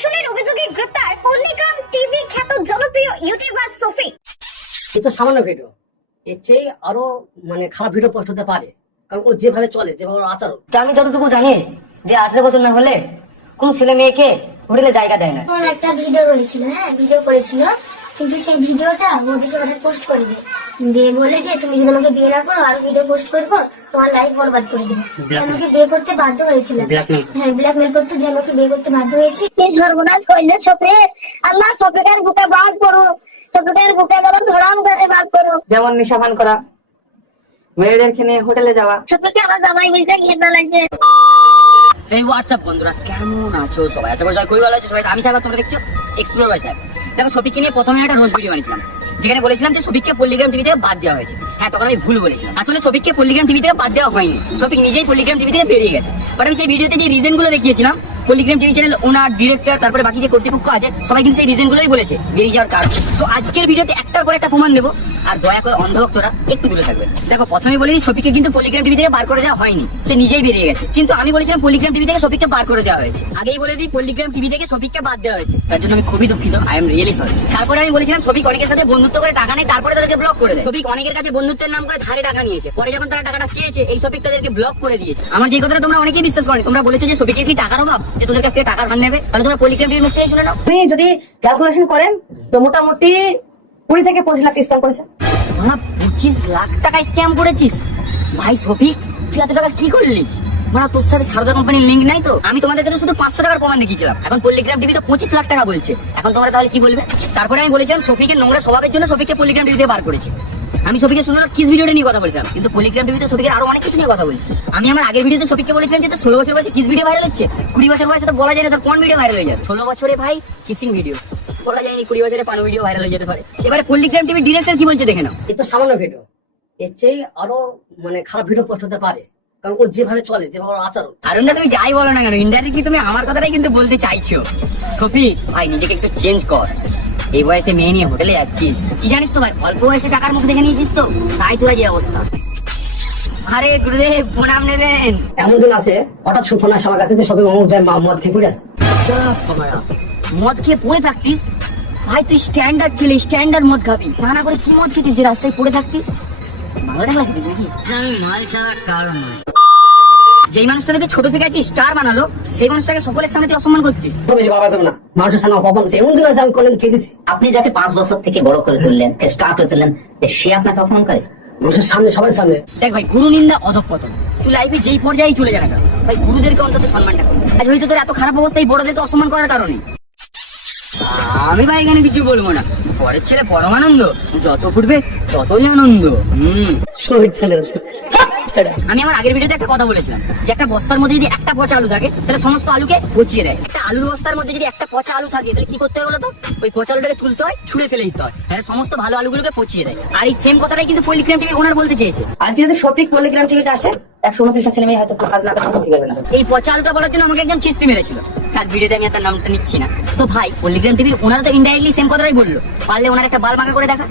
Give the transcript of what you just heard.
ধর্ষণের অভিযোগে গ্রেপ্তার পল্লীগ্রাম টিভি খ্যাত জনপ্রিয় ইউটিউবার সফি। এ তো সামান্য ভিডিও, এর চেয়ে আরো খারাপ ভিডিও পোস্ট হতে পারে, কারণ ও যেভাবে চলে, যেভাবে ওর আচরণ। আমি যতটুকু জানি যে 18 বছর না হলে কোন ছেলে মেয়েকে হোটেলে জায়গা দেয় না। কোন একটা ভিডিও করেছিল, ভিডিও করেছিল, কিন্তু সেই ভিডিওটা মোদিকে হঠাৎ পোস্ট করে দিয়ে বলে যে তুমি যদি আমাকে বিয়ে না করো, আরো ভিডিও পোস্ট করবো, তোমার লাইফ বরবাদ করে দেবে। আমাকে বিয়ে করতে বাধ্য হয়েছিল, ব্ল্যাকমেল করতে, দিয়ে আমাকে বিয়ে করতে বাধ্য হয়েছি। সর্বনাশ করলে সফেদ, আল্লাহ সফেদের বুকে বাদ করো, সফেদের বুকে গেলাম ধরাম করে বাদ করো। যেমন নেশাপান করা, মেয়েদেরকে নিয়ে হোটেলে যাওয়া। সফেদকে আমার জামাই বলতে ঘৃণা লাগছে। এই হোয়াটসঅ্যাপ বন্ধুরা কেমন আছো সবাই? আশা করি সবাই খুবই ভালো আছো। সবাই আমি সাহেব, তোমরা দেখছো এক্সপ্লোর বাই সাহেব। দেখো, সফিককে নিয়ে প্রথমে একটা রোজ ভিডিও বানিয়েছিলাম, যেখানে বলেছিলাম যে সফিককে পল্লীগ্রাম টিভি থেকে বাদ দেওয়া হয়েছে। হ্যাঁ, তখন আমি ভুল বলেছিলাম। আসলে সফিককে পল্লীগ্রাম টিভি থেকে বাদ দেওয়া হয়নি, সফিক নিজেই পল্লীগ্রাম টিভি থেকে বেরিয়ে গেছে। বাট আমি সেই ভিডিওতে যে রিজন গুলো দেখিয়েছিলাম, পল্লীগ্রাম টিভি চ্যানেল ওনার, ডিরেক্টর, তারপরে বাকি যে কর্তৃপক্ষ আছে, সবাই কিন্তু সেই রিজন গুলোই বলেছে বেরিয়ে যাওয়ার কারণ। সো আজকের ভিডিওতে একটার পর একটা প্রমাণ দেবো, আর দয়া করে অন্ধভক্তরা একটু দূরে থাকবেন। দেখো, প্রথমে বলি সফিককে কিন্তু পল্লীগ্রাম টিভি থেকে বার করে দেওয়া হয়নি, সে নিজেই বেরিয়ে গেছে। কিন্তু আমি বলেছিলাম পল্লীগ্রাম টিভি থেকে সফিককে বার করে দেওয়া হয়েছে। আগেই বলে দিই, পল্লীগ্রাম টিভি থেকে সফিককে বাদ দেওয়া হয়েছে, তার জন্য আমি খুবই দুঃখিত। I am really sorry. তারপরে আমি বলেছিলাম সফিক অনেকের সাথে বন্ধুত্ব করে টাকা নেয়, তারপরে তাদেরকে ব্লক করে দেয়। সফিক অনেকের কাছে বন্ধুত্বের নাম করে ধারে টাকা নিয়েছে, পরে যখন তারা টাকাটা চেয়েছে, এই সফিক তাদেরকে ব্লক করে দিয়েছে। আমার যে কথাটা তোমরা অনেকেই বিশ্বাস করো, তোমরা বলেছো যে সফিকের কি টাকার অভাব, যে তোদের কাছ থেকে টাকার ভান নেবে, তাহলে তোমরা পল্লীগ্রাম টিভির মুখ থেকে শুনে নাও। আপনি যদি ক্যালকুলেশন করেন তো মোটামুটি 20 থেকে 25 লাখ স্ক্যাম করেছে। তোমরা 25 লাখ টাকা স্ক্যাম করেছিস? ভাই সফিক, তুই এত টাকা কি করলি? তোর সাথে সারদা কোম্পানির লিঙ্ক নাই তো? আমি তোমাদেরকে তো শুধু 500 টাকার প্রমাণ দেখিয়েছিলাম, এখন পল্লীগ্রাম টিভি তো 25 লাখ টাকা বলছে। এখন তোমরা তাহলে কি বলবে? তারপরে আমি বলেছিলাম সফিকের নোংরা স্বভাবের জন্য সফিককে পল্লীগ্রাম টিভিতে বার করেছে। আমি সফিকের সুন্দর কিস ভিডিওটা নিয়ে কথা বলেছিলাম, কিন্তু পল্লীগ্রাম টিভিতে সফিকের আরো অনেক কিছু নিয়ে কথা বলছি। আমি আমার আগের ভিডিওতে সফিককে বলেছিলাম যে 16 বছর বয়সে কিস ভিডিও ভাইরাল হচ্ছে, 20 বছর বয়সে তো বলা যায় না তোর কোন ভিডিও ভাইরাল হয়ে যাবে। 16 বছরে ভাই কিসিং ভিডিও বলা যায়নি, 20 বছরে পানো ভিডিও ভাইরাল হয়ে যেতে পারে। এবারে পল্লীগ্রাম টিভির ডিরেক্টর কি বলছে দেখে নাও। এ তো সামান্য ভিডিও, এর চেয়ে আরো খারাপ ভিডিও পোস্ট হতে পারে, কারণ ও যেভাবে চলে, যেভাবে ওর আচরণ। আরুণদা, তুমি যাই বলো না কেন, ইনডাইরেক্টলি তুমি আমার কথাটাই কিন্তু বলতে চাইছো। সফিক ভাই, নিজেকে একটু চেঞ্জ কর। এই বয়সে মেয়ে নিয়ে হোটেলে যাচ্ছিস, কি জানিস তো ভাই, অল্প বয়সে টাকার মুখ দেখে নিয়েছিস তো, তাই তোরা যে অবস্থা। আরে গুরুদেব, প্রণাম নেবেন। এমন দিন আছে হঠাৎ ফোন আসে আমার কাছে যে সবাই অমুক যায় মদ খেয়ে পড়ে আসে। মদ খেয়ে পড়ে থাকতিস? ভাই তুই স্ট্যান্ডার্ড ছেলে, স্ট্যান্ডার্ড মদ খাবি না করে কি মদ খেতিস যে রাস্তায় পড়ে থাকতিস? ভালো দেখা লাগতিস নাকি? আমি মাল ছাড়া কারণ নয়। যেই মানুষটাকে ছোট থেকে একটি স্টার বানালো, সেই মানুষটাকে সকলের সামনে তুই অসম্মান করতিস। বাবা করবে না, মানুষের সামনে অপমান করছে। এমন দিন আছে আমি কোনদিন খেয়ে দিছি। আপনি যাকে 5 বছর থেকে বড় করে তুললেন, স্টার করে তুললেন, সে আপনাকে অপমান করে মানুষের সামনে, সবার সামনে। দেখ ভাই, গুরু নিন্দা অধঃপতন। তুই লাইফে যেই পর্যায়ে চলে যা না কেন ভাই, গুরুদেরকে অন্তত সম্মানটা করিস। আজ হয়তো তোর এত খারাপ অবস্থা এই বড়দেরকে অসম্মান করার কারণে। আমি ভাই এখানে কিছু বলবো না, পরের ছেলে পরম আনন্দ, যত ফুটবে ততই আনন্দ। আমি আমার আগের ভিডিওতে একটা কথা বলেছিলাম যে একটা বস্তার মধ্যে যদি একটা পচা আলু থাকে, তাহলে সমস্ত আলুকে পচিয়ে দেয়। একটা আলুর বস্তার মধ্যে যদি একটা পচা আলু থাকে, তাহলে কি করতে হবে বলতো? ওই পচা আলুটাকে তুলতে হয়, ছুঁড়ে ফেলে দিতে হয়, তাহলে সমস্ত ভালো আলুগুলোকে পচিয়ে দেয়। আর এই সেম কথাটাই কিন্তু পল্লীগ্রাম টিভি ওনার বলতে চেয়েছে। আজকে যদি সফিক পল্লীগ্রাম টিভিতে আসে, 129টা ছেলে মেয়ে হয়তো কাজ না করতে পারবে না। এই পচা আলুটা বলার জন্য আমাকে একজন কিস্তি মেরেছিল, তার ভিডিওতে আমি তার নামটা নিচ্ছি না। তো ভাই, পল্লীগ্রাম টিভির ওনারা তো ইনডাইরেক্টলি সেম কথাটাই বললো, পারলে ওনার একটা বাল ভাঙা করে দেখা।